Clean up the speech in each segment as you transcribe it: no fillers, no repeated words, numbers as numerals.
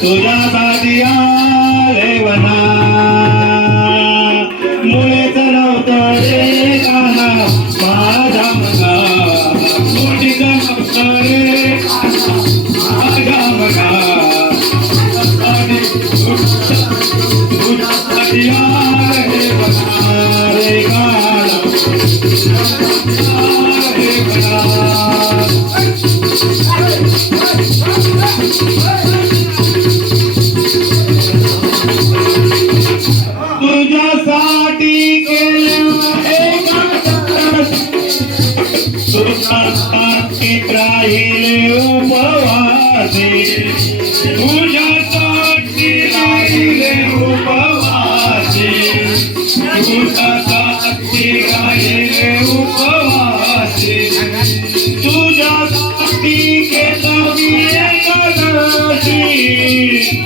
तुझ्यासाठी आले वना मुळेच नव्हतं रे काना माझ्या मना मुळीच नव्हतं रे माझ्या मना तुझ्यासाठी आले वना रे काना आले वना तुझ्यासाठी केलं तुझ्यासाठी राहिले उपवासी तुझ्यासाठी राहिले उपवासी तुझ्यासाठी राहिले उपवासी तुझ्यासाठी केलं मी एकादशी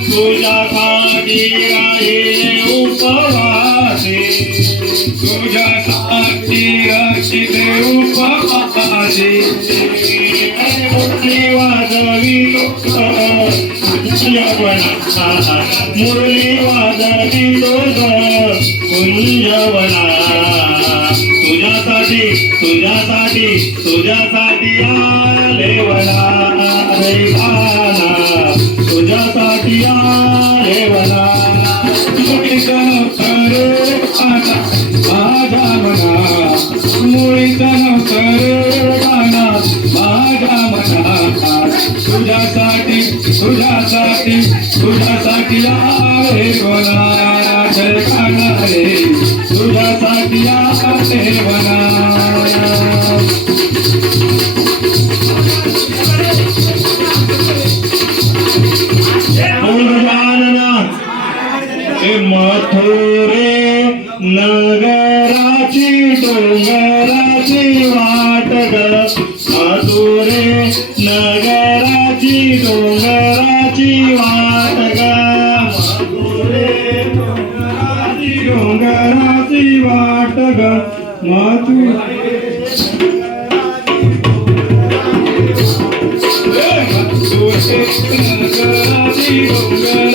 तुझ्यासाठी राहिले उपवासी तुझ्यासाठी रचिले उपवासी मुरली वाजवी मुरली वाजवी कुंजवना तुझ्यासाठी तुझ्यासाठी तुझ्यासाठी आले वना रे गाना तुझ्यासाठी आले वना मुळीच नव्हतं रे काना माझ्या मना मुळीच नव्हतं रे काना माझ्या मना तुझ्यासाठी तुझ्यासाठी तुझ्यासाठी आले वना रे काना रे तुझ्यासाठी आले वना मथुरे नगराची डोंगराची वाट ग मथुरे नगराची डोंगराची वाट ग मथुरे डोंगराची वाट ग मथुरे नगराची डोंगराची